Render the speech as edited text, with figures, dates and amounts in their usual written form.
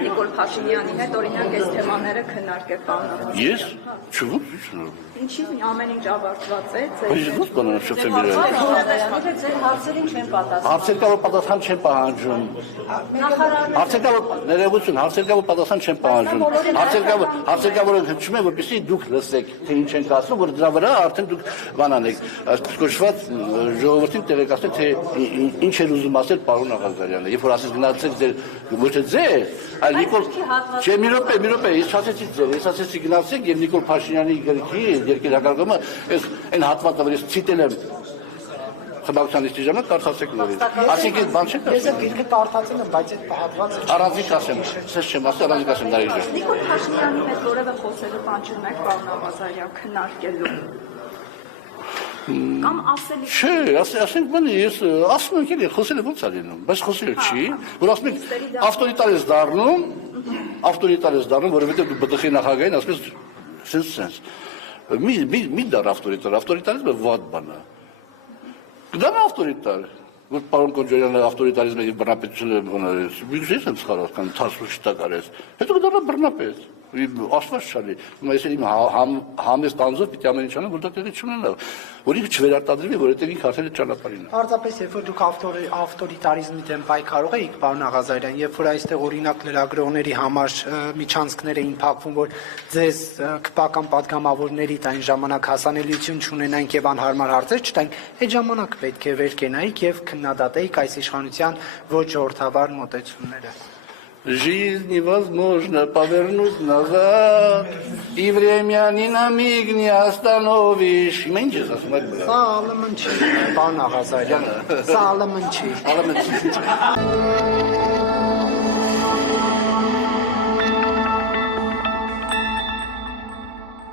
Նիկոլ Փաշինյանի հետ օրինակ այս թեմաները քննարկել բանալու։ Ես չգիտեմ։ Ինչի ամեն ինչ ավարտված է, Ոչ բանալու չեմ իրար։ Ձեր հարցերին չեն պատասխանում։ Հարցերկավոր պատասխան չեն պահանջում։ Ներողություն, հարցերկավոր պատասխան չեն պահանջում։ Հարցերկավորը հնչում է, որպեսզի դուք լսեք, թե ինչ են ասում, որ դրա վրա արդեն դուք բանանեք։ Կոչված ժողովրդին տեղեկացնել, թե ինչ էր ուզում ասել պարոն Աղազարյանը։ Երբ որ ասես գնացեք ձեր ոչ թե ձեր, այլ Նիկոլ չէ, մի րոպե, ես ասեցի ձեր, ես ասեցի գնացեք եւ Նիկոլ Փաշինյանի գրքի երկիր հակարգումը այն հատվածը, որ ես ցիտել եմ խմբակցանիստի ժամանակ կարդացեք նորից։ Այսինքն բան չեք ասում։ Ես գիրքը կարդացել եմ, բայց այդ հատվածը առանձին ասեմ, ես չեմ ասել, առանձին ասեմ դարիժը։ Նիկոլ Փաշինյանի հետ որևէ խոսելու բան չունեք, պարոն Աղազարյան, քննարկելու։ Կամ ասելի։ Չէ, ասենք բանի, ես ասում եմ էլի խոսելը ո՞նց է լինում, բայց խոսելը չի, որ ասում եք ավտորիտար ես դառնում, որովհետեւ դու ԲՏԽ-ի նախագահին ասում ես sense։ Մի դար ավտորիտարիզմը վատ բան է։ Դա ավտորիտար։ Որ պարոն Կոջարյանը ավտորիտարիզմը եւ բռնապետությունը ես եմ սխալած, կամ ցածր չտակարես։ Հետո դա բռնապետ։ Ասված չալի, ես իմ համեստ անձով պիտի ամեն ինչ անեմ, որ դա տեղի չունենա, որ ինքը չվերարտադրվի, որովհետև ինքը արդեն ճանապարհին է։ Պարզապես երբ որ դուք ավտորիտարիզմի դեմ պայքարող եք, պարոն Աղազարյան, երբ որ այստեղ օրինակ լրագրողների համար միջանցքներ էին փակվում, որ ձեզ քպական падգամավորների այն ժամանակ հասանելիություն չունենանք եւ անհարմար հարցեր չտանք, այդ ժամանակ պետք է վեր կենայիք եւ քննադատեիք այս իշխանության ոչ ժողովրդավար մոտեցումները։ Жизнь невозможно повернуть назад, и время ни на миг не остановишь. Меньше засмотрел. Սա ալմն չի, պարոն Աղազարյան, սա ալմն չի։